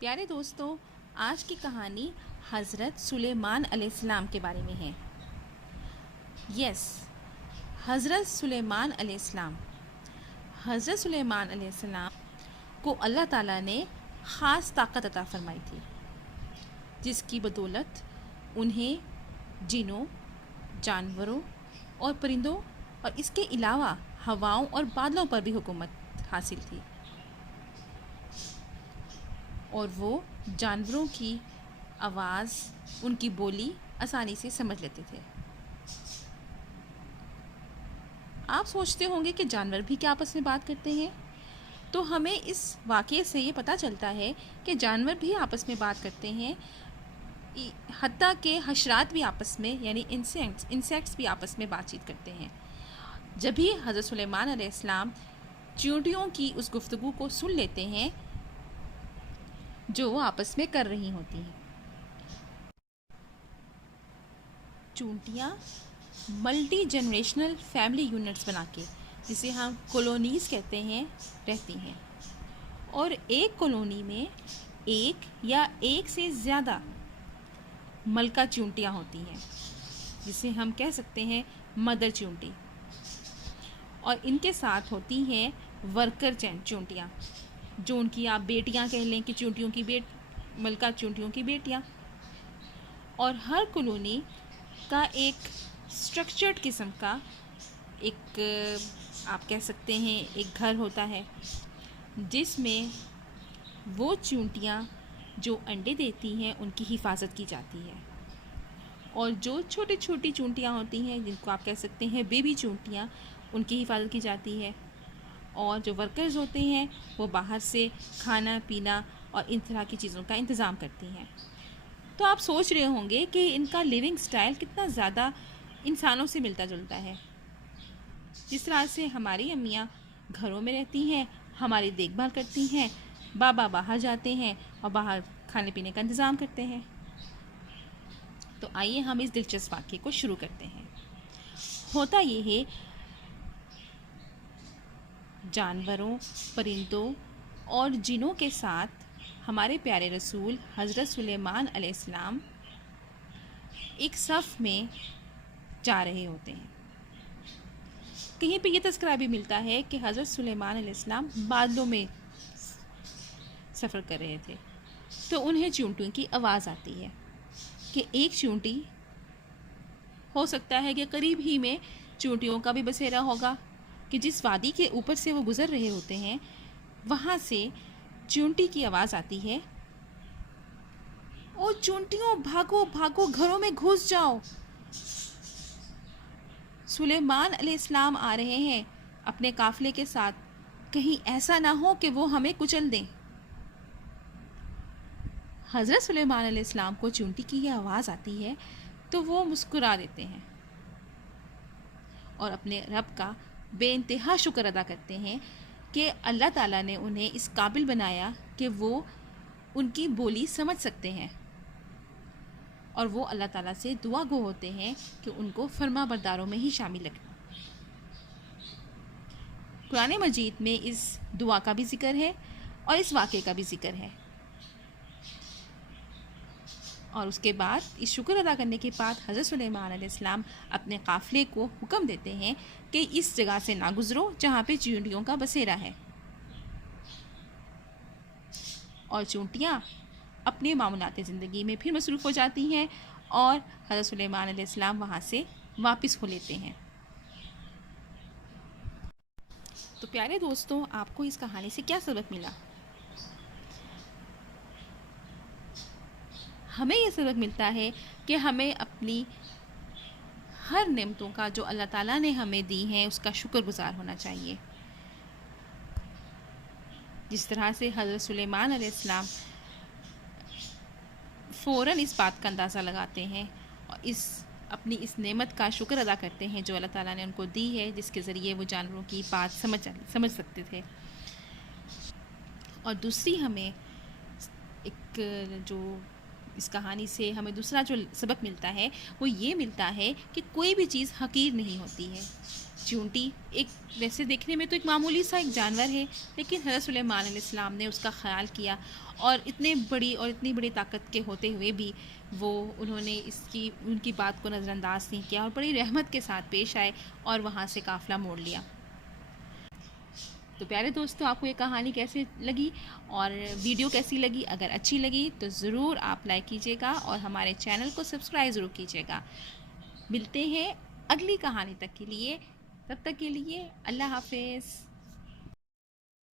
پیارے دوستوں، آج کی کہانی حضرت سلیمان علیہ السلام کے بارے میں ہے۔ حضرت سلیمان علیہ السلام حضرت سلیمان علیہ السلام کو اللہ تعالیٰ نے خاص طاقت عطا فرمائی تھی، جس کی بدولت انہیں جنوں، جانوروں اور پرندوں اور اس کے علاوہ ہواؤں اور بادلوں پر بھی حکومت حاصل تھی، اور وہ جانوروں کی آواز، ان کی بولی آسانی سے سمجھ لیتے تھے۔ آپ سوچتے ہوں گے کہ جانور بھی کیا آپس میں بات کرتے ہیں؟ تو ہمیں اس واقعے سے یہ پتہ چلتا ہے کہ جانور بھی آپس میں بات کرتے ہیں، حتیٰ کہ حشرات بھی آپس میں، یعنی انسیکٹس بھی آپس میں بات چیت کرتے ہیں۔ جب ہی حضرت سلیمان علیہ السلام چیونٹیوں کی اس گفتگو کو سن لیتے ہیں جو وہ آپس میں کر رہی ہوتی ہیں۔ چونٹیاں ملٹی جنریشنل فیملی یونٹس بنا کے، جسے ہم کالونیز کہتے ہیں، رہتی ہیں، اور ایک کالونی میں ایک یا ایک سے زیادہ ملکہ چونٹیاں ہوتی ہیں، جسے ہم کہہ سکتے ہیں مدر چونٹی، اور ان کے ساتھ ہوتی ہیں ورکر چونٹیاں، جو ان کی آپ بیٹیاں کہہ لیں کہ چونٹیوں کی ملکہ چونٹیوں کی بیٹیاں۔ اور ہر کالونی کا ایک اسٹرکچرڈ قسم کا ایک، آپ کہہ سکتے ہیں، ایک گھر ہوتا ہے، جس میں وہ چونٹیاں جو انڈے دیتی ہیں ان کی حفاظت کی جاتی ہے، اور جو چھوٹی چھوٹی چونٹیاں ہوتی ہیں جن کو آپ کہہ سکتے ہیں بیبی چونٹیاں، ان کی حفاظت کی جاتی ہے، اور جو ورکرز ہوتے ہیں وہ باہر سے کھانا پینا اور ان طرح کی چیزوں کا انتظام کرتی ہیں۔ تو آپ سوچ رہے ہوں گے کہ ان کا لیونگ سٹائل کتنا زیادہ انسانوں سے ملتا جلتا ہے۔ جس طرح سے ہماری امیاں گھروں میں رہتی ہیں، ہماری دیکھ بھال کرتی ہیں، بابا باہر جاتے ہیں اور باہر کھانے پینے کا انتظام کرتے ہیں۔ تو آئیے ہم اس دلچسپ واقعے کو شروع کرتے ہیں۔ ہوتا یہ ہے، جانوروں، پرندوں اور جنوں کے ساتھ ہمارے پیارے رسول حضرت سلیمان علیہ السلام ایک صف میں جا رہے ہوتے ہیں۔ کہیں پہ یہ تذکرہ بھی ملتا ہے کہ حضرت سلیمان علیہ السلام بادلوں میں سفر کر رہے تھے، تو انہیں چونٹیوں کی آواز آتی ہے کہ ایک چونٹی، ہو سکتا ہے کہ قریب ہی میں چونٹیوں کا بھی بسیرا ہوگا، کہ جس وادی کے اوپر سے وہ گزر رہے ہوتے ہیں وہاں سے چونٹی کی آواز آتی ہے، او چونٹیوں بھاگو بھاگو، گھروں میں گھس جاؤ، سلیمان علیہ السلام آ رہے ہیں اپنے قافلے کے ساتھ، کہیں ایسا نہ ہو کہ وہ ہمیں کچل دیں۔ حضرت سلیمان علیہ السلام کو چونٹی کی یہ آواز آتی ہے تو وہ مسکرا دیتے ہیں اور اپنے رب کا بے انتہا شکر ادا کرتے ہیں کہ اللہ تعالیٰ نے انہیں اس قابل بنایا کہ وہ ان کی بولی سمجھ سکتے ہیں، اور وہ اللہ تعالیٰ سے دعا گو ہوتے ہیں کہ ان کو فرما برداروں میں ہی شامل رکھنا۔ قرآن مجید میں اس دعا کا بھی ذکر ہے اور اس واقعے کا بھی ذکر ہے، اور اس کے بعد اس شکر ادا کرنے کے بعد حضرت سلیمان علیہ السلام اپنے قافلے کو حکم دیتے ہیں کہ اس جگہ سے نہ گزرو جہاں پہ چونٹیوں کا بسیرا ہے، اور چونٹیاں اپنے معمولات زندگی میں پھر مصروف ہو جاتی ہیں، اور حضرت سلیمان علیہ السلام وہاں سے واپس ہو لیتے ہیں۔ تو پیارے دوستوں، آپ کو اس کہانی سے کیا سبق ملا؟ ہمیں یہ سبق ملتا ہے کہ ہمیں اپنی ہر نعمتوں کا جو اللہ تعالیٰ نے ہمیں دی ہیں اس کا شکر گزار ہونا چاہیے، جس طرح سے حضرت سلیمان علیہ السلام فوراً اس بات کا اندازہ لگاتے ہیں اور اپنی اس نعمت کا شکر ادا کرتے ہیں جو اللہ تعالیٰ نے ان کو دی ہے، جس کے ذریعے وہ جانوروں کی بات سمجھ سکتے تھے۔ اور دوسری ہمیں ایک جو اس کہانی سے ہمیں دوسرا جو سبق ملتا ہے وہ یہ ملتا ہے کہ کوئی بھی چیز حقیر نہیں ہوتی ہے، چونٹی ایک ویسے دیکھنے میں تو ایک معمولی سا ایک جانور ہے، لیکن حضرت سلیمان علیہ السلام نے اس کا خیال کیا، اور اتنی بڑی طاقت کے ہوتے ہوئے بھی انہوں نے ان کی بات کو نظر انداز نہیں کیا، اور بڑی رحمت کے ساتھ پیش آئے اور وہاں سے قافلہ موڑ لیا۔ تو پیارے دوستو، آپ کو یہ کہانی کیسے لگی اور ویڈیو کیسی لگی؟ اگر اچھی لگی تو ضرور آپ لائک کیجیے گا اور ہمارے چینل کو سبسکرائب ضرور کیجیے گا۔ ملتے ہیں اگلی کہانی تک کے لیے، تب تک کے لیے اللہ حافظ۔